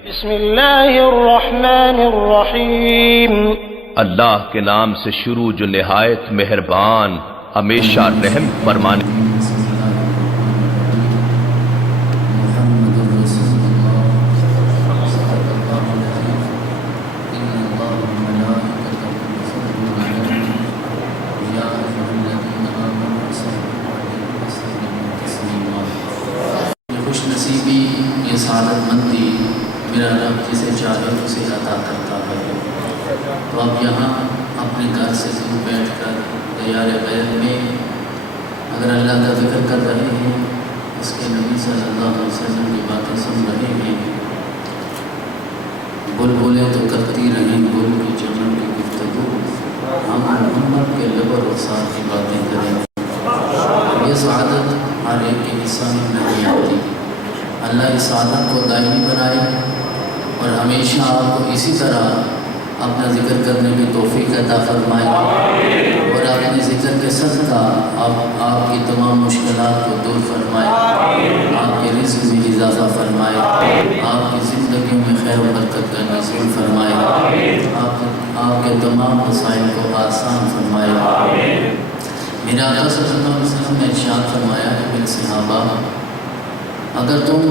بسم اللہ الرحمن الرحیم۔ اللہ کے نام سے شروع جو نہایت مہربان ہمیشہ رحم فرمانے۔ خوش نصیبی، یہ سعادت مندی میرا رب جسے چاہے اسے عطا کرتا ہے۔ تو اب یہاں اپنے گھر سے دور بیٹھ کر دیار بیت میں اگر اللہ کا ذکر کر رہے ہیں، اس کے نبی صلی اللہ علیہ وسلم کی باتیں سن رہے ہیں، بلبلیں تو کرتی رہیں گل کی چمن کی گفتگو، ہم محمد کے لب و رخسار کی باتیں کریں۔ یہ سعادت ہر ایک کے حصہ میں نہیں آتی۔ اللہ اس سعادت کو دائمی بنائے اور ہمیشہ آپ کو اسی طرح اپنا ذکر کرنے کی توفیق عطا فرمائے، اور اپنے ذکر کے صدقہ آپ کی تمام مشکلات کو دور فرمائے، آپ کے رزق میں اضافہ فرمائے، آپ کی زندگیوں میں خیر و برکت کا نزول فرمائے، آپ کے تمام مسائل کو آسان فرمائے۔ میرے آقا صلی اللہ علیہ وسلم نے ارشاد فرمایا کہ میرے صحابہ، اگر تم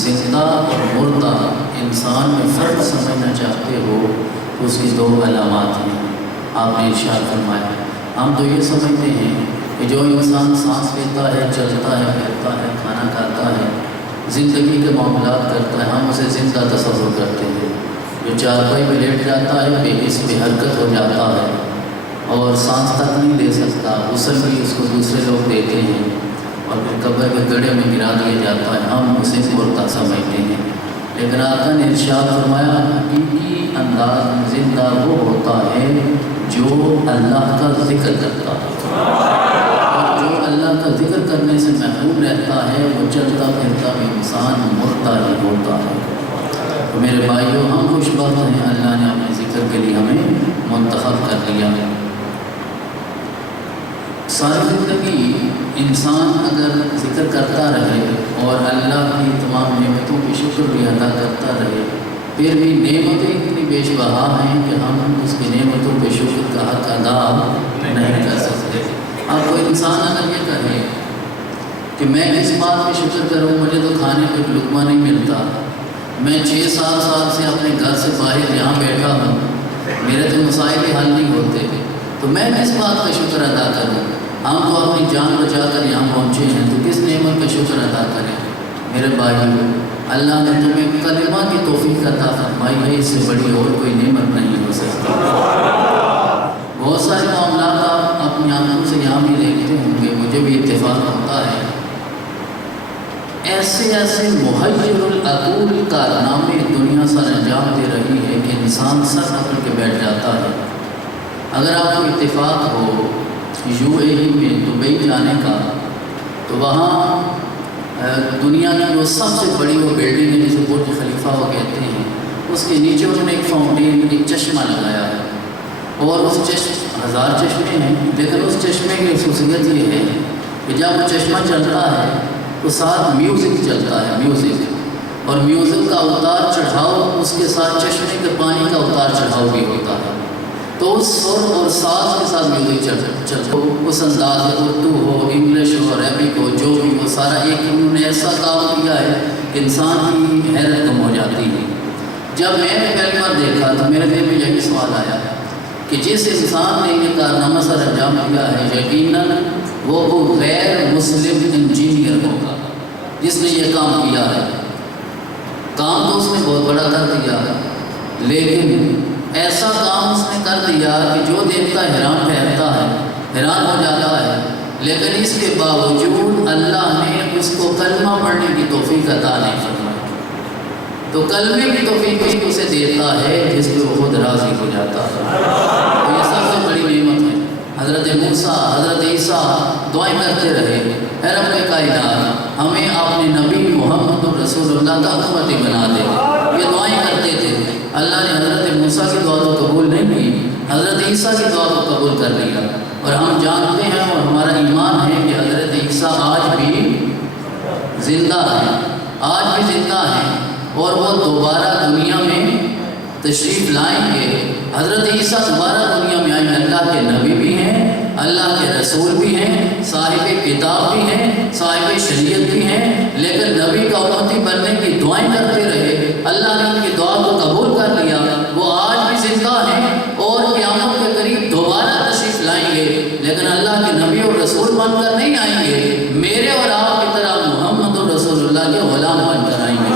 زندہ اور مردہ انسان میں فرق سمجھنا چاہتے ہو تو اس کی دو علامات ہیں۔ آپ نے ارشاد فرمایا، ہم تو یہ سمجھتے ہیں کہ جو انسان سانس لیتا ہے، چلتا ہے، پھرتا ہے، کھانا کھاتا ہے، زندگی کے معاملات کرتا ہے، ہم اسے زندہ تصور کرتے ہیں۔ جو چارپائی پہ لیٹ جاتا ہے، بے حس بے حرکت ہو جاتا ہے اور سانس تک نہیں لے سکتا، غسل بھی اس کو دوسرے لوگ دیتے ہیں اور پھر قبر کے گڑھے میں گرا دیا جاتا ہے، ہم اسے مردہ سمجھتے ہیں۔ لیکن آقا نے ارشاد فرمایا، حقیقی انداز میں زندہ وہ ہوتا ہے جو اللہ کا ذکر کرتا ہے، اور جو اللہ کا ذکر کرنے سے محروم رہتا ہے وہ چلتا پھرتا بھی انسان مردہ ہی ہوتا ہے۔ تو میرے بھائیوں، ہم خوش بخت ہیں، اللہ نے اپنے ذکر کے لیے ہمیں منتخب کر لیا ہے۔ ساری زندگی انسان اگر ذکر کرتا رہے اور اللہ کی تمام نعمتوں کی شکر بھی ادا کرتا رہے، پھر بھی نعمتیں اتنی بیش بہا ہیں کہ ہم اس کی نعمتوں پہ شکر کا حق ادا نہیں کر سکتے۔ اب کوئی انسان اگر یہ کہے کہ میں اس بات پہ شکر کروں، مجھے تو کھانے کو لقمہ نہیں ملتا، میں 6-7 سال سے اپنے گھر سے باہر یہاں بیٹھا ہوں، میرے تو مسائل حل نہیں ہوتے، تو میں کس بات کا شکر ادا کروں؟ ہم تو اپنی جان بچا کر یہاں پہنچے ہیں، تو کس نعمت کا شکر ادا کریں؟ میرے بھائیو، اللہ نے تمہیں کلمہ کی توفیق عطا فرمائی ہے، اس سے بڑی اور کوئی نعمت نہیں ہو سکتی۔ بہت سارے معاملات آپ اپنی آنکھوں سے یہاں بھی دیکھتے ہوں گے، مجھے بھی اتفاق ہوتا ہے، ایسے محیر العقول کارنامے دنیا سر انجام دے رہی ہے کہ انسان سر پکڑ کے بیٹھ جاتا ہے۔ اگر آپ کو اتفاق ہو UAE میں دبئی جانے کا، تو وہاں دنیا کی جو سب سے بڑی وہ بلڈنگ ہے جسے برج خلیفہ وہ کہتے ہیں، اس کے نیچے انہوں نے ایک فاؤنٹین، ایک چشمہ لگایا ہے، اور اس ہزار چشمے ہیں، لیکن اس چشمے کی خصوصیت یہ ہے کہ جب وہ چشمہ چلتا ہے تو ساتھ میوزک چلتا ہے، میوزک، اور میوزک کا اتار چڑھاؤ اس کے ساتھ چشمے کے پانی کا اتار چڑھاؤ بھی ہوتا ہے، تو اس سر اور ساز کے ساتھ میوزک چلتا، اس انداز میں اردو ہو، انگلش ہو، عربک ہو، جو بھی ہو، سارا ایک انہوں نے ایسا کام کیا ہے کہ انسان کی حیرت کم ہو جاتی ہے۔ جب میں نے پہلی بار دیکھا تو میرے دل میں یہی سوال آیا کہ جس انسان نے یہ کارنامہ سر انجام دیا ہے، یقیناً وہ غیر مسلم انجینئر ہوگا جس نے یہ کام کیا ہے۔ کام تو اس نے بہت بڑا کر دیا، لیکن ایسا کام اس نے کر دیا کہ جو دیکھتا حیران ٹھہرتا ہے، حیران ہو جاتا ہے، لیکن اس کے باوجود اللہ نے اس کو کلمہ پڑھنے کی توفیق عطا نہیں فرمائی۔ تو کلمے کی توفیق بھی اسے دیتا ہے جس پہ وہ خود راضی ہو جاتا ہے۔ تو یہ سب سے بڑی نعمت ہے۔ حضرت موسیٰ، حضرت عیسیٰ دعائیں کرتے رہے، اے رب کائنات ہمیں اپنے نبی محمد رسول اللہ کا امتی بنا دے، یہ دعائیں کرتے تھے۔ اللہ نے حضرت موسیٰ کی دعا کو قبول نہیں کی، حضرت عیسیٰ کی دعا کو قبول کر لیا، اور ہم جانتے ہیں اور ہمارا ایمان ہے کہ حضرت عیسیٰ آج بھی زندہ ہیں، آج بھی زندہ ہیں، اور وہ دوبارہ دنیا میں تشریف لائیں گے۔ حضرت عیسیٰ دوبارہ دنیا میں آئیں گے، اللہ کے نبی بھی ہیں، اللہ کے رسول بھی ہیں، صاحب کتاب بھی ہیں، صاحب شریعت بھی ہیں، لیکن نبی کا امتی بننے کی دعائیں کرتے رہے، اللہ نے ان کی دعا کو قبول کر لیا، وہ آج بھی زندہ ہیں اور قیامت کے قریب دوبارہ تشریف لائیں گے، لیکن اللہ کے نبی اور رسول بن کر نہیں آئیں گے، میرے اور آپ کی طرح محمد رسول اللہ کے غلام بن کر آئیں گے۔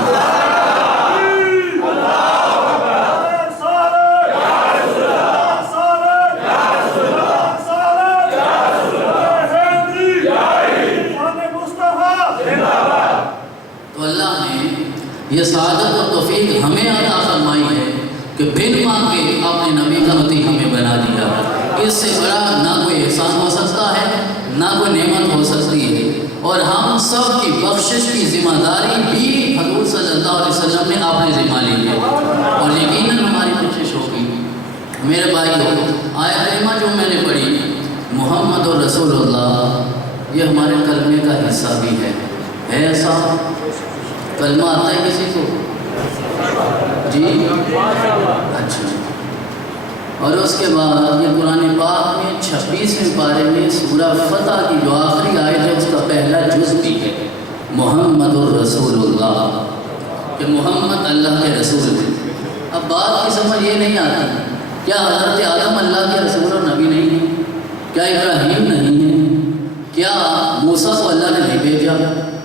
یہ سعادت اور توفیق ہمیں عطا فرمائی ہے کہ بن مانگے اپنے نبی کا امتی ہمیں بنا دیا۔ اس سے بڑا نہ کوئی احسان ہو سکتا ہے، نہ کوئی نعمت ہو سکتی ہے، اور ہم سب کی بخشش کی ذمہ داری بھی حضور صلی اللہ علیہ وسلم نے اپنے ذمہ لی ہے، اور یقیناً ہماری کوشش ہوگی۔ میرے بھائیوں، آیت کریمہ جو میں نے پڑھی محمد رسول اللہ، یہ ہمارے کلمے کا حصہ بھی ہے ایسا؟ کلمہ آتا ہے کسی کو؟ جی اچھا۔ اور اس کے بعد یہ قرآن پاک میں 26ویں پارے میں سورہ فتح کی جو آخری آیت ہے اس کا پہلا جز بھی ہے محمد الرسول اللہ، کہ محمد اللہ کے رسول ہیں۔ اب بات کی سمجھ یہ نہیں آتی، کیا حضرت آدم اللہ کے رسول اور نبی نہیں ہیں؟ کیا ابراہیم نہیں ہے؟ کیا موسیٰ کو اللہ نے نہیں بھیجا؟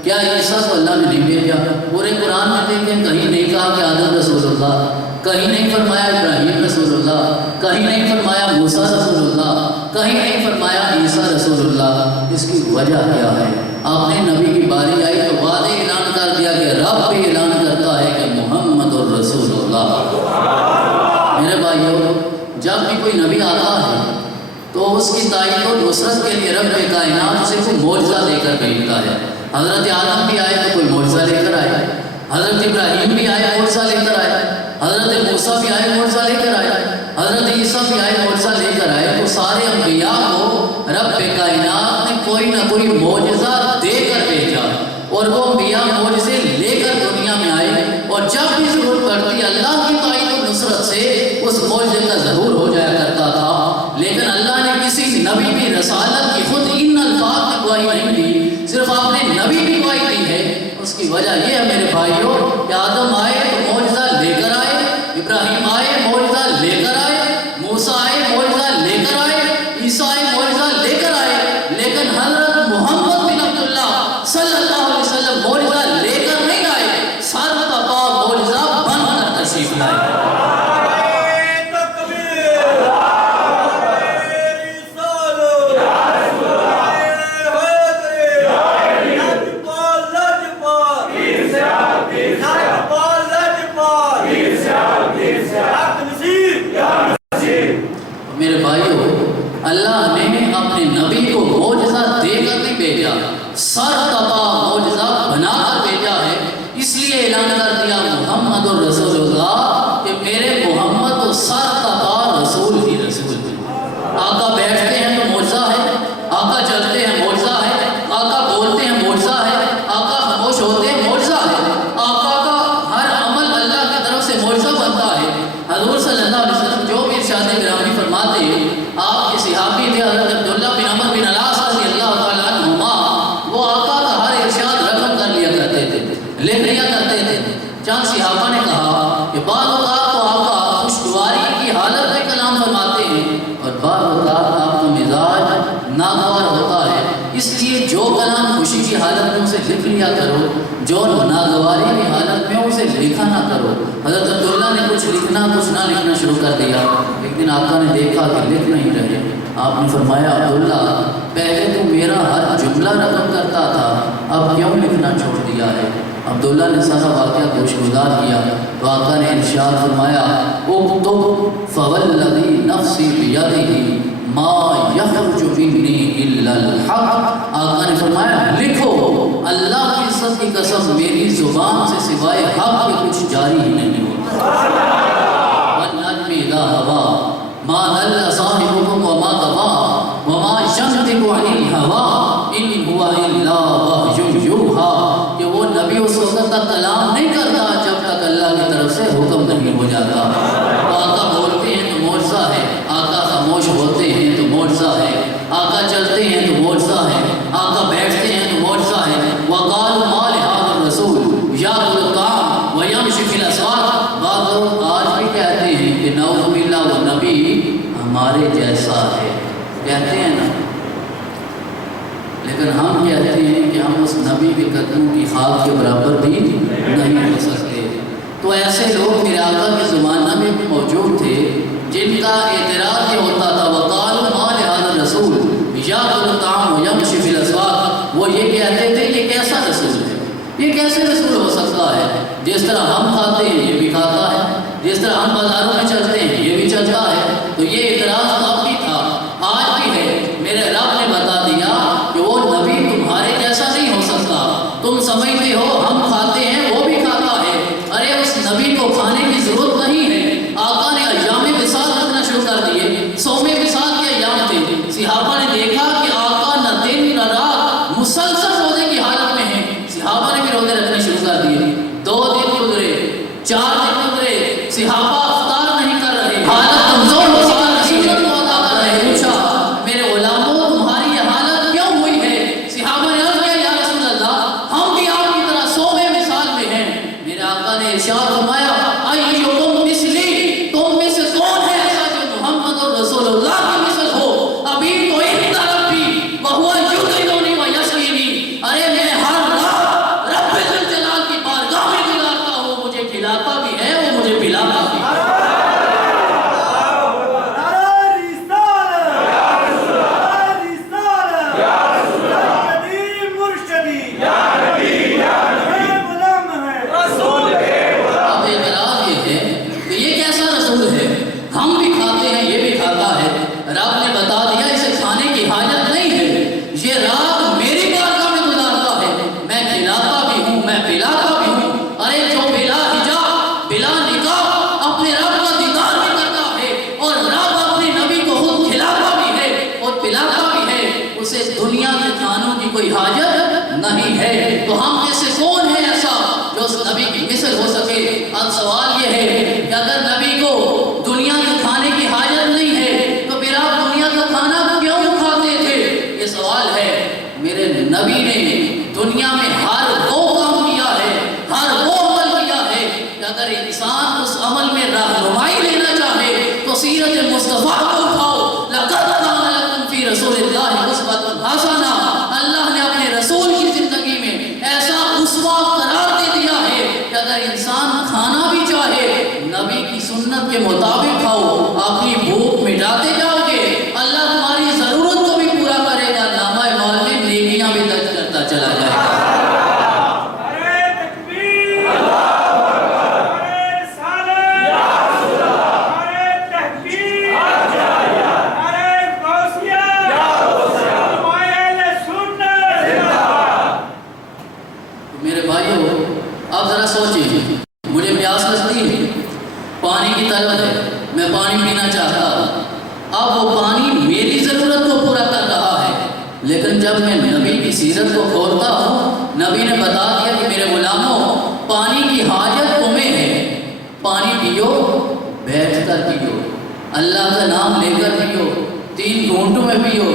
کیا عیسیٰ کو اللہ نے نہیں بھیجا؟ پورے قرآن میں دیکھیں کہیں نہیں کہا کہ آدم رسول اللہ، کہیں نہیں فرمایا ابراہیم رسول اللہ، کہیں نہیں فرمایا موسیٰ رسول اللہ، کہیں نہیں فرمایا عیسیٰ رسول اللہ۔ اس کی وجہ کیا ہے؟ آپ نے نبی کی باری آئی تو واضح اعلان کر دیا کہ رب بھی اعلان کرتا ہے کہ محمد الرسول اللہ۔ میرے بھائیوں، جب بھی کوئی نبی آتا ہے تو اس کی تائید و نصرت کے لیے رب کائنات اسے کوئی معجزہ دے کر بھیجتا ہے۔ حضرت آدم بھی آئے تو کوئی معجزہ لے کر آئے، حضرت ابراہیم بھی آئے معجزہ لے کر آئے، حضرت موسیٰ بھی آئے معجزہ لے کر آئے، حضرت عیسیٰ بھی آئے معجزہ لے کر آئے۔ تو سارے انبیاء کو رب کائنات نے کوئی نہ کوئی معجزہ دے کر بھیجا، اور وہ انبیاء معجزے لے کر دنیا میں آئے، اور جب بھی ضرورت پڑتی اللہ کی تائید و نصرت سے اس معجزے کا ظہور ہو جایا کرتا تھا۔ لیکن اللہ نے کسی نبی کی رسالت کی خود ان الفاظ کی گواہی نہیں دی، صرف آپ نے نبی کی گواہی دی ہے۔ اس کی وجہ یہ ہے میرے بھائیوں کہ آدم آئے تو معجزہ لے کر آئے، ابراہیم آئے معجزہ لے کر آئے، موسیٰ آئے معجزہ لے کر آئے، عیسیٰ آئے معجزہ لے کر آئے، لیکن حضرت محمد بن عبداللہ صلی اللہ علیہ وسلم معجزہ لے کر نہیں آئے، سر تپا معجزہ بن کر تشریف لائے۔ میرے بھائیوں، اللہ نے اپنے نبی کو معجزہ دے کر نہیں بھیجا، سر تپا معجزہ بنا کر بھیجا ہے۔ اس لیے اعلان کر دیا محمد الرسول اللہ کہ میرے محمد تو سر تپا رسول ہی رسول ہے۔ آقا بیٹھتے ہیں تو معجزہ ہے، آقا چلتے ہیں معجزہ ہے، آقا بولتے ہیں معجزہ ہے، آقا خاموش ہوتے ہیں معجزہ ہے، آقا کا ہر عمل اللہ کی طرف سے معجزہ بنتا ہے۔ حضور صلی اللہ علیہ وسلم جو بھی ارشاد گرامی فرماتے ہیں، آپ کے صحابی تھے حضرت عبداللہ بن عمر بن العاص رضی اللہ تعالیٰ عنہما، وہ آقا کا ہر ارشاد رقم کر لیا کرتے تھے، لکھ لیا کرتے تھے۔ چند صحابہ نے کہا کہ بعض اوقات تو آقا خوشگواری کی حالت میں کلام فرماتے ہیں، اور بعض اوقات آپ کا مزاج ناگوار ہوتا ہے، اس لیے جو کلام خوشی کی حالت میں اسے لکھ لیا کرو، جو ناگواری کی حالت میں اسے لکھا نہ کرو۔ حضرت عبداللہ نے کچھ لکھنا کچھ نہ لکھنا شروع کر دیا۔ ایک دن آقا نے دیکھا کہ لکھ نہیں رہے، آپ نے فرمایا عبداللہ پہلے تو میرا ہر جملہ رقم کرتا تھا، اب کیوں لکھنا چھوڑ دیا ہے؟ عبداللہ نے سارا واقعہ گوشگزار کیا تو آقا نے ارشاد فرمایا اکتب فوالذی نفسی بیدہ ما یخرج منی الا الحق۔ آقا نے فرمایا لکھو، اللہ کی عزت کی قسم میری زبان سے سوائے حق کے کچھ جاری ہی نہیں ہوتا۔ والنجم اذا ہوا ما ضل صاحبکم وما غوی وما ینطق عن الہوی ان هو الا وحی یوحی، کہ وہ نبی اس وقت تک کلام نہیں کرتا جب تک معجزہ ہے، آقا چلتے ہیں تو معجزہ ہے، آقا بیٹھتے ہیں تو معجزہ ہے۔ وقالوا ما لهذا الرسول یأکل الطعام ویمشی فی الاسواق، بعض لوگ آج بھی کہتے ہیں کہ نعوذ باللہ وہ نبی ہمارے جیسا ہے، کہتے ہیں نا، لیکن ہم کہتے ہیں کہ ہم اس نبی کے قدموں کی خاک کے برابر بھی نہیں ہو سکتے۔ تو ایسے لوگ میرے آقا کے زمانہ میں بھی موجود تھے جن کا اعتراض یہ ہوتا تھا وقالوا ما لهذا الرسول یأکل الطعام ویمشی فی الاسواق، وہ یہ کہتے تھے یہ کیسا رسول ہے، یہ کیسے رسول ہو سکتا ہے، جس طرح ہم کھاتے ہیں یہ بھی کھاتا ہے، جس طرح ہم بازاروں میں چلتے ہیں یہ بھی چلتا ہے۔ تو یہ اعتراض تب بھی تھا، آج بھی ہے۔ میرے رب نے بتا دیا کہ وہ نبی تمہارے جیسا نہیں ہو سکتا، تم سمجھتے ہو ہم کھاتے ہیں وہ بھی کھاتا ہے، ارے اس نبی کو کھانے کی ضرورت نہیں ہے۔ آقا نے ایام وصال رکھنا شروع کر دیے، صوم وصال کے ایام تھے، صحابہ نے دیکھا کہ آقا نہ دن نہ رات مسلسل روزے کی حالت میں ہیں، صحابہ نے بھی روزے رکھنے شروع کر دیے۔ 2 دن گزرے، 4 دن گزرے، صحابہ افطار نہیں کر رہے، حالت کمزور ہو چکی، رسول کو ادا کر رہے۔ پوچھا میرے غلاموں تمہاری یہ حالت کیوں ہوئی ہے؟ صحابہ نے عرض کیا یا رسول اللہ ہم بھی آپ کی طرح صوم وصال میں ہیں۔ میرے آقا نے ارشاد فرمایا ایکم مثلی، تم میں سے کون ہے ایسا جو محمد رسول اللہ کی مثل ہو؟ ابھی تو ایک طرف بھی وہو یطعمنی و یسقینی، ارے میں ہر رات رب ذوالجلال کی بارگاہ میں گزارتا ہوں، مجھے کھلاتا بھی ہے وہ مجھے پلاتا بھی ہے۔ اب اعتراض یہ ہے کہ یہ کیسا رسول ہے، ہم بھی کھاتے ہیں یہ بھی کھاتا ہے۔ رب نے بتا دیا اسے کھانے کی حاجت نہیں ہے، یہ رات میری بارگاہ میں گزارتا ہے، میں کھلاتا بھی ہوں میں پلاتا بھی ہوں۔ ارے جو بلا حجاب بلا نقاب اپنے رب کا دیدار بھی کرتا ہے اور رب اپنے نبی کو خود کھلاتا بھی ہے اور پلاتا بھی ہے، اسے دنیا کے کھانوں کی کوئی حاجت نہیں ہے۔ تو ہم میں سے کون ہے ایسا جو اس نبی کی مثل ہو سکے؟ اب سوال یہ ہے کہ اگر نبی کو دنیا کے کھانے کی حاجت نہیں ہے تو پھر آپ دنیا کا کھانا کیوں کھاتے تھے؟ یہ سوال ہے۔ میرے نبی نے دنیا میں ہر وہ کام کیا ہے، ہر وہ عمل کیا ہے کہ اگر انسان اس عمل میں رہنمائی لینا چاہے تو سیرت مصطفیٰ کو اٹھاؤ، لقد کان لکم فی رسول اللہ اسوۃ حسنہ، اللہ نے اپنے رسول کی زندگی میں ایسا اسوہ قرار دے دیا ہے کہ اگر انسان کھانا بھی چاہے نبی کی سنت کے مطابق کھاؤ، اپنی بھوک مٹاتے جاؤ گے، اللہ تمہاری ضرورت کو بھی پورا کرے گا، نامہ اعمال میں نیکیاں بھی درج کرتا چلا جائے گا۔ میرے بھائیوں اب ذرا سوچیں، مجھے پیاس لگتی ہے، پانی کی طلب ہے، میں پانی پینا چاہتا ہوں، اب وہ پانی میری ضرورت کو پورا کر رہا ہے، لیکن جب میں نبی کی سیرت کو کھولتا ہوں، نبی نے بتا دیا کہ میرے غلاموں پانی کی حاجت تمہیں ہے، پانی پیو بیٹھ کر پیو، اللہ کا نام لے کر پیو، 3 گھونٹوں میں پیو،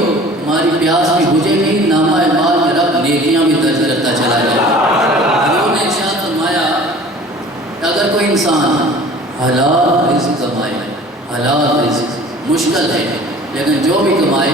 تمہاری پیاس بھی بجھے گی، نامہ اعمال میں رب نیکیاں بھی درج کرتا چلا جائے گا۔ حضور نے ارشاد فرمایا کہ اگر کوئی انسان حلال رزق کمائے، حلال رزق مشکل ہے لیکن جو بھی کمائے،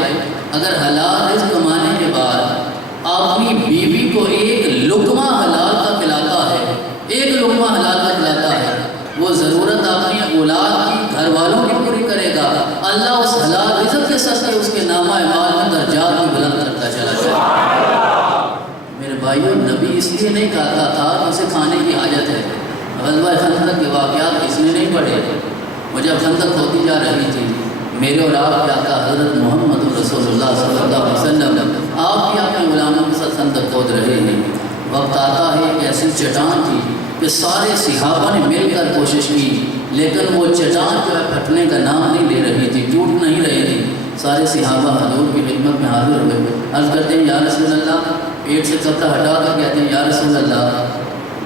اگر حلال رزق کمانے کے بعد اپنی بیوی کو ایک لقمہ حلال کا کھلاتا ہے، ایک لقمہ حلال کا کھلاتا ہے، وہ ضرورت اپنی اولاد کی گھر والوں کی پوری کرے گا، اللہ اس حلال رزق کے صدقے اس کے نامہ اعمال میں درجات بھی بلند کرتا چلا جائے۔ میرے بھائیوں نبی اس لیے نہیں کہتا تھا کہ اسے کھانے کی حاجت ہے۔ غزوہ خندق کے واقعات کس نے نہیں پڑھے؟ وہ جب خندق ہوتی جا رہی تھی، میرے اور آپ کے آقا حضرت محمد رسول اللہ صلی اللہ علیہ وسلم آپ بھی اپنے غلاموں کے ساتھ خندق کھود رہے ہیں، وقت آتا ہے ایک ایسی چٹان تھی کہ سارے صحابہ نے مل کر کوشش کی، لیکن وہ چٹان جو ہے پھٹنے کا نام نہیں لے رہی تھی، ٹوٹ نہیں رہی تھی۔ سارے صحابہ حضور کی خدمت میں حاضر ہوئے، عرض کرتے ہیں یا رسول اللہ، پیٹ سے کپڑا ہٹا کر کہتے ہیں یا رسول اللہ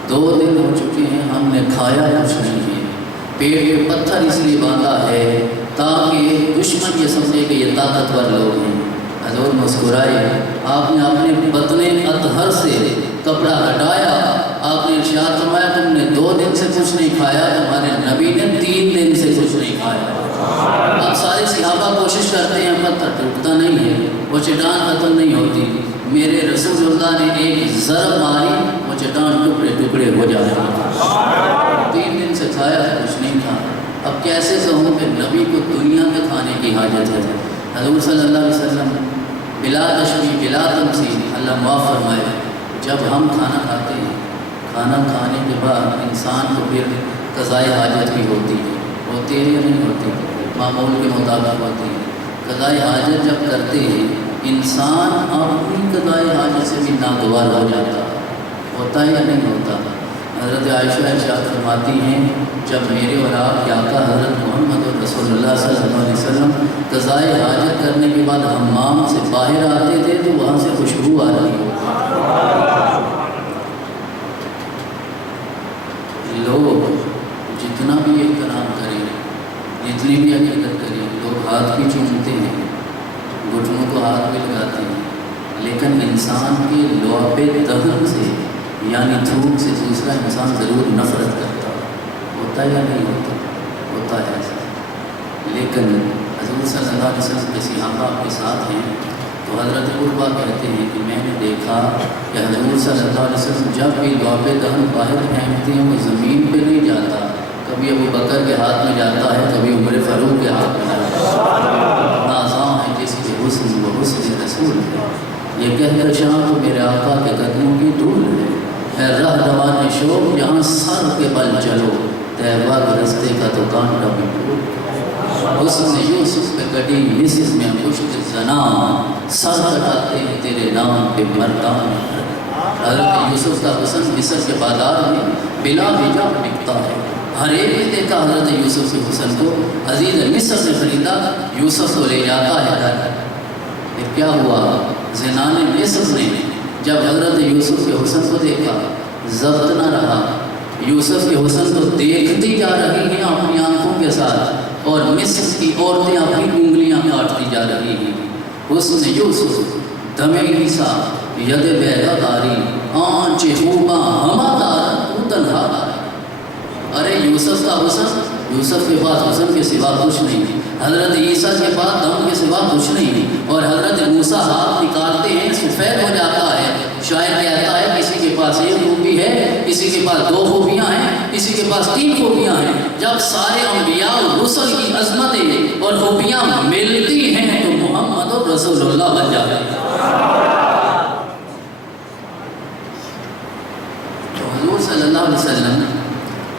2 دن ہو چکے ہیں ہم نے کھایا کچھ نہیں ہے، پیٹ میں پتھر اس لیے باندھا ہے تاکہ دشمن یہ سمجھے کہ یہ طاقتور لوگ ہیں۔ حضور مسکرائے، آپ نے اپنے بطن اطہر سے کپڑا ہٹایا، آپ نے ارشاد فرمایا تم نے 2 دن سے کچھ نہیں کھایا، تمہارے نبی نے 3 دن سے کچھ نہیں کھایا۔ اب سارے صحابہ کوشش کرتے ہیں پتھر ٹوٹتا نہیں ہے، وہ چٹان ختم نہیں ہوتی، میرے رسول اللہ نے ایک ضرب ماری، وہ چٹان ٹکڑے ٹکڑے ہو جاتے ہیں۔ 3 دن سے کھایا کچھ نہیں تھا، اب کیسے کہوں کہ نبی کو دنیا کے کھانے کی حاجت ہے۔ حضور صلی اللہ علیہ وسلم بلا تشبیہ بلا تمثیل، اللہ معاف فرمائے، جب ہم کھانا کھاتے ہیں، کھانا کھانے کے بعد انسان کو پھر قضائے حاجت بھی ہوتی ہے یا نہیں ہوتی؟ معمول کے مطابق ہوتی ہے۔ قضائے حاجت جب کرتے ہیں انسان اپنی قضائے حاجت سے بھی ناگوار ہو جاتا ہے، ہوتا ہے یا نہیں ہوتا؟ حضرت عائشہ ارشاد فرماتی ہیں جب میرے اور آپ کے آقا حضرت محمد رسول اللہ صلی اللہ علیہ وسلم قضائے حاجت کرنے کے بعد حمام سے باہر آتے تھے تو وہاں سے خوشبو آ رہی ہوتی۔ لوگ جتنا بھی احترام کریں، جتنی بھی عقیدت کریں، لوگ ہاتھ بھی چومتے ہیں، گھٹنوں کو ہاتھ بھی لگاتے ہیں، لیکن انسان کے لعاب دہن سے یعنی تھوک سے دوسرا انسان ضرور نفرت کرتا ہوتا ہے یا نہیں ہوتا؟ ہوتا ہے ایسا۔ لیکن حضور صلی اللہ علیہ وسلم کے صحابہ آپ کے ساتھ ہیں تو حضرت عروہ کہتے ہیں کہ میں نے دیکھا کہ حضور صلی اللہ علیہ وسلم جب بھی لعاب دہن باہر پھینکتے ہیں وہ زمین پہ نہیں جاتا، کبھی ابو بکر کے ہاتھ میں جاتا ہے، کبھی عمر فاروق کے ہاتھ میں جاتا ہے۔ نازاں ہے جس کے حسن و حسن رسول ہے، یہ کہہ کر شام تو میرے آقا کے قدموں کی دھول ہے، اے رہنمان شوق یہاں سر کے بل چلو، طیبہ کے رستے کا تو کانٹا بھی ٹوٹ۔ حسن یوسف پہ کٹی مصر میں پشت زنا، سر کٹاتے ہیں تیرے نام پہ مردان۔ حضرت یوسف کا حسن مصر کے بازار میں بلا وجہ بکتا ہے، ہر ایک نے دیکھا حضرت یوسف کے حسن کو، عزیز مصر نے خریدا، یوسف کو لے جاتا ہے گھر۔ پھر کیا ہوا؟ زنان مصر نے جب حضرت یوسف کے حسن کو دیکھا ضبط نہ رہا، یوسف کے حسن کو دیکھتی جا رہی ہیں اپنی آنکھوں کے ساتھ، اور مصر کی عورتیں اپنی انگلیاں کاٹتی جا رہی ہیں۔ حسن یوسف دم عیسیٰ ید بیضا داری، آنچ خوباں ہما دار تو تنہا دار۔ ارے یوسف کا حسن، یوسف کے پاس حسن کے سوا کچھ نہیں، حضرت عیسیٰ کے پاس دم کے سوا کچھ نہیں، اور حضرت موسیٰ ہاتھ نکالتے ہیں سفید ہو جاتا ہے۔ شاعر کہتا ہے کسی کے پاس 1 خوبی ہے، کسی کے پاس 2 خوبیاں ہیں، کسی کے پاس 3 خوبیاں ہیں۔ جب سارے انبیاء اور رسل کی عظمتیں اور خوبیاں ملتی ہیں تو محمد اور رسول اللہ بن جاتے ہیں۔ تو حضور صلی اللہ علیہ وسلم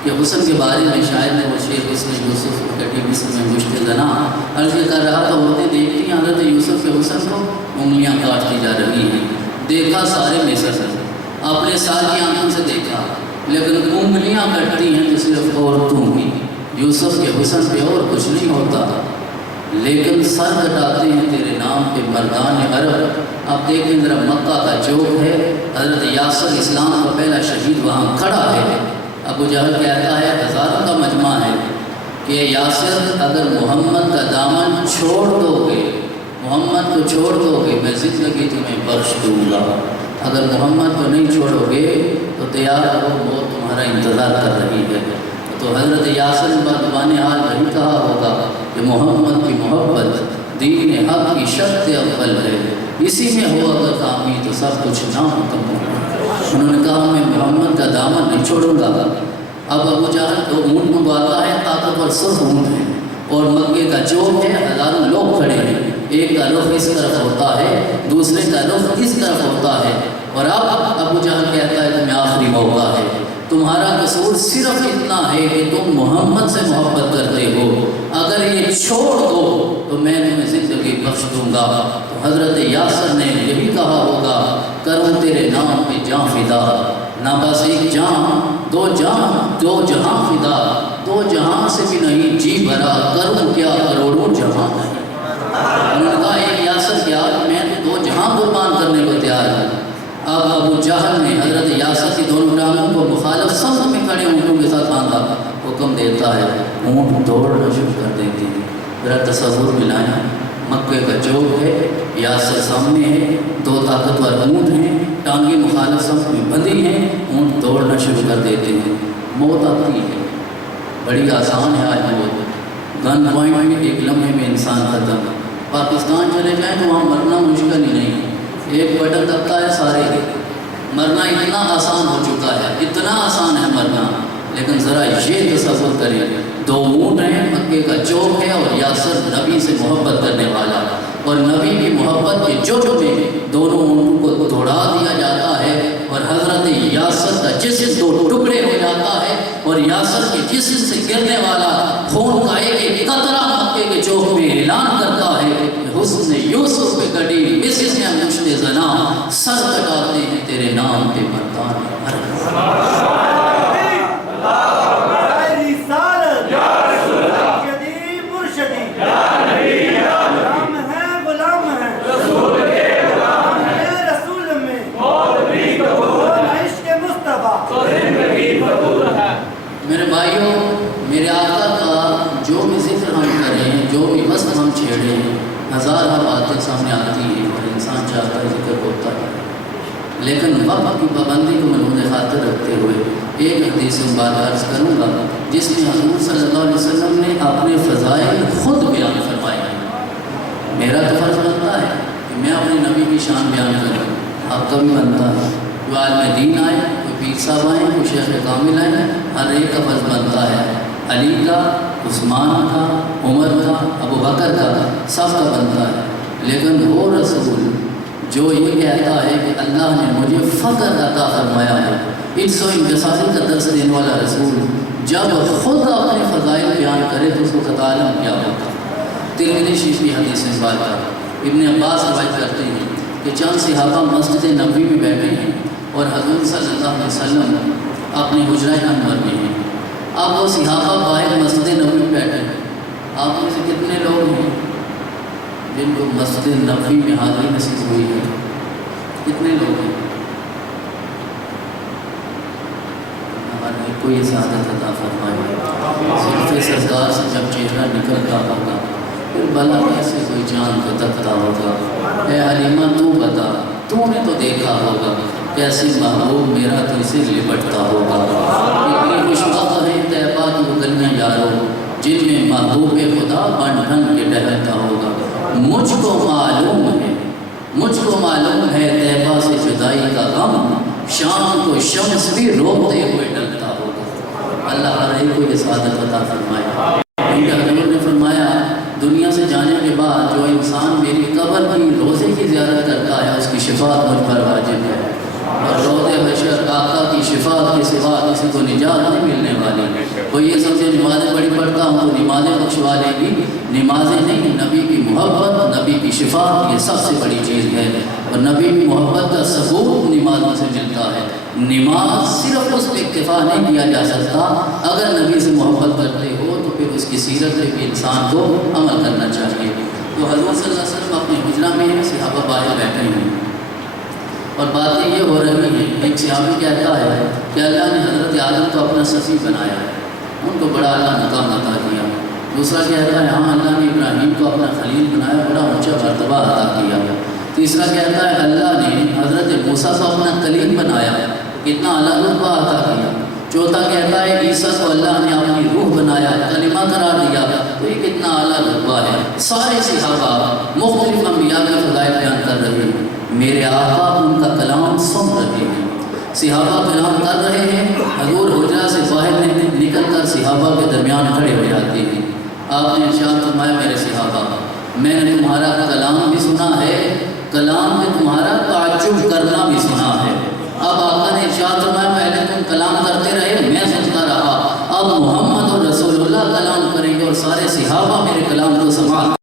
کہ حسن کے بارے میں شاعر نے وہ شعر حسن یوسف کٹی مصر میں مشت زنا عرض کر رہا تھا، عورتیں دیکھتی ہیں حضرت یوسف کے حسن کو، انگلیاں کاٹتی جا رہی ہیں۔ دیکھا سارے مصر سے، اپنے ساری آنکھوں سے دیکھا، لیکن انگلیاں کٹتی ہیں تو صرف عورتوں کی، یوسف کے حسن پہ اور کچھ نہیں ہوتا، لیکن سر کٹاتے ہیں تیرے نام پہ مردان عرب۔ آپ دیکھیں ذرا مکہ کا چوک ہے، حضرت یاسر اسلام کا پہلا شہید وہاں کھڑا ہے۔ ابو جہل کہتا ہے ہزاروں کا مجمع ہے کہ یاسر اگر محمد کا دامن چھوڑ دو گے، محمد کو چھوڑ دو گے، میں زندگی تمہیں بخش دوں گا، اگر محمد کو نہیں چھوڑو گے تو تیار ہو، موت تمہارا انتظار کر رہی ہے۔ تو حضرت یاسر بدبان حال وہی کہا ہوگا کہ محمد کی محبت دین حق کی شرط اول ہے، اسی میں ہو اگر کامی تو سب کچھ نامکمل ہے۔ انہوں نے کہا میں محمد کا دامن نہیں چھوڑوں گا۔ اب ابو جہل 2 اونٹ منگواتا ہے، طاقتور سرخ اونٹ ہیں، اور مکے کا چوک ہے، ہزاروں لوگ کھڑے ہیں، ایک کا رخ اس طرف ہوتا ہے، دوسرے کا رخ اس طرف ہوتا ہے، اور اب ابو جہل کہتا ہے تمہیں آخری موقع ہے، تمہارا قصور صرف اتنا ہے کہ تم محمد سے محبت کرتے ہو، اگر یہ چھوڑ دو تو میں تمہیں زندگی بخش دوں گا۔ تو حضرت یاسر نے یہی کہا ہوگا کروں تیرے نام پہ جان فدا، نہ بس 1 جان 2 جان 2 جہاں فدا، 2 جہاں سے بھی نہیں جی بھرا، کروں کیا کروڑوں جہاں نہیں۔ انہوں نے کہا ایک یاسر کیا، میں 2 جہاں قربان کرنے کو تیار ہوں۔ اب ابو جہل نے حضرت یاسر کی دونوں ٹانگوں کو مخالف سمت میں کھڑے اونٹوں کے ساتھ باندھا، حکم دیتا ہے اونٹ دوڑنا شروع کر دیتی ہے، ذرا تصور ملائیں، مکے کا چوک ہے، یاسر سامنے ہے، 2 طاقتور اونٹ ہیں، ٹانگیں مخالف صف میں بندھی ہیں، اونٹ دوڑنا شروع کر دیتے ہیں، موت آتی ہے، بڑی آسان ہے آج موت، گن پوائنٹ میں 1 لمحے میں انسان ختم۔ پاکستان چلے جائیں تو وہاں مرنا مشکل ہی نہیں ہے، 1 بٹن دبتا ہے سارے، مرنا اتنا آسان ہو چکا ہے، اتنا آسان ہے مرنا۔ لیکن ذرا یہ تصور کریں، 2 اونٹ ہیں، مکے کا چوک ہے، اور یاسر نبی سے محبت کرنے والا، اور نبی کی محبت کے جوش میں دونوں اونٹوں کو دوڑا دیا جاتا ہے، اور حضرت یاسر کا جسم 2 ٹکڑے ہو جاتا ہے، اور یاسر کے جسم سے گرنے والا خون کا ایک قطرہ مکے کے چوک میں اعلان کرتا ہے کہ حسن یوسف پہ کٹی اس نے مشت زنا، سر کٹاتے ہیں تیرے نام پہ مردان ہر۔ میرے بھائیوں، میرے آقا کا جو بھی ذکر ہم کریں، جو بھی وصف ہم چھیڑیں، ہزارہ باتیں سامنے آتی ہیں اور انسان چاہتا ہے ذکر ہوتا ہے، لیکن وقت کی پابندی کو ملحوظ خاطر رکھتے ہوئے ایک حدیث بات عرض کروں گا جس میں حضور صلی اللہ علیہ وسلم نے اپنے فضائل خود بیان فرمائے ہیں۔ میرا تو فرض بنتا ہے کہ میں اپنے نبی کی شان بیان کروں، آپ کا بھی بنتا ہے، جو عالم دین آئے، کوئی پیر صاحب آئیں، کوئی شیخ کامل آئیں، ہر ایک کا فرض بنتا ہے، علی کا، عثمان کا، عمر کا، ابو بکر کا، سب کا بنتا ہے، لیکن وہ رسول جو یہ کہتا ہے کہ اللہ نے مجھے فخر عطا فرمایا ہے، عجز و انکساری کا درس دینے والا رسول جب خود اپنے فضائل بیان کرے تو اس کو قطع علم کیا ہوتا۔ ترمذی شریف کی حدیث اس بات پر ابن عباس روایت کرتے ہیں کہ چند صحابہ مسجد نبوی میں بیٹھے ہیں اور حضور صلی اللہ علیہ وسلم اپنے حجرہ انور میں ہیں۔ اب وہ صحابہ باہر مسجد نبوی میں بیٹھے ہیں، آپ میں سے کتنے لوگ ہیں جن کو مسجد نبوی میں حاضری نصیب ہوئی ہے؟ کتنے لوگ ہیں؟ ہمارے کوئی سعادت عطا فرمائے، صرف سرکار سے جب چہرہ نکلتا ہوگا پھر بلا کیسے کوئی جان کو تکتا ہوگا۔ اے علیمہ تو بتا، تو نے تو دیکھا ہوگا کیسے محبوب میرا تو اسے لپٹتا ہوگا۔ اتنی خوش وقت ہے طیبہ کی وہ گلیاں یارو جن میں محبوب خدا بن ٹھن کے ٹہلتا ہوگا۔ مجھ کو معلوم ہے طیبہ سے جدائی کا غم، شام کو شمس بھی روتے ہوئے ڈلتا ہوگا۔ اللہ ہر ایک کو یہ سعادت عطا فرمائے۔ کیونکہ حضور نے فرمایا دنیا سے جانے کے بعد جو انسان میری قبر کی روزے کی زیارت کرتا ہے اس کی شفاعت مجھ پر واجب ہے، اور روضے حشر آقا کی شفاعت کے سوا کسی کو نجات نہیں ملنے والی۔ کوئی یہ سمجھے نمازیں بڑی پڑھتا ہوں تو نمازیں بخشوا لے گی، نمازیں نہیں، نبی کی محبت، نبی کی شفاعت یہ سب سے بڑی چیز ہے، اور نبی کی محبت کا ثبوت نمازوں سے ملتا ہے۔ نماز صرف اس پہ اکتفا نہیں کیا جا سکتا، اگر نبی سے محبت کرتے ہو تو پھر اس کی سیرت پہ بھی انسان کو عمل کرنا چاہیے۔ تو حضور صلی اللہ علیہ وسلم اپنے حجرہ میں صحابہ باہر بیٹھے ہیں اور باتیں یہ ہو رہی ہیں۔ ایک صحابی کہتا ہے کہ اللہ نے حضرت آدم کو اپنا سفیر بنایا ہے، ان کو بڑا اللہ مقام عطا کیا۔ دوسرا کہتا ہے ہاں اللہ نے ابراہیم کو اپنا خلیل بنایا، بڑا اونچا مرتبہ عطا کیا۔ تیسرا کہتا ہے اللہ نے حضرت موسیٰ کو اپنا کلیم بنایا، کتنا اعلیٰ رتبہ عطا کیا۔ چوتھا کہتا ہے عیسیٰ کو اللہ نے اپنی روح بنایا، کلمہ قرار دیا، تو یہ کتنا اعلیٰ رتبہ ہے۔ سارے صحابہ مختلف انبیاء کے فضائل بیان کر رہے ہیں، میرے آقا ان کا کلام سن رہے ہیں، صحابہ کلام کر رہے ہیں، حضور حجرہ سے باہر نکل کر صحابہ کے درمیان کھڑے ہو جاتے ہیں۔ آپ نے ارشاد فرمایا میرے صحابہ میں نے تمہارا کلام بھی سنا ہے، کلام میں تمہارا تعجب کرنا بھی سنا ہے۔ اب آقا نے ارشاد فرمایا پہلے تم کلام کرتے رہے، میں سنتا رہا، اب محمد اور رسول اللہ کلام کریں گے اور سارے صحابہ میرے کلام کو سماعت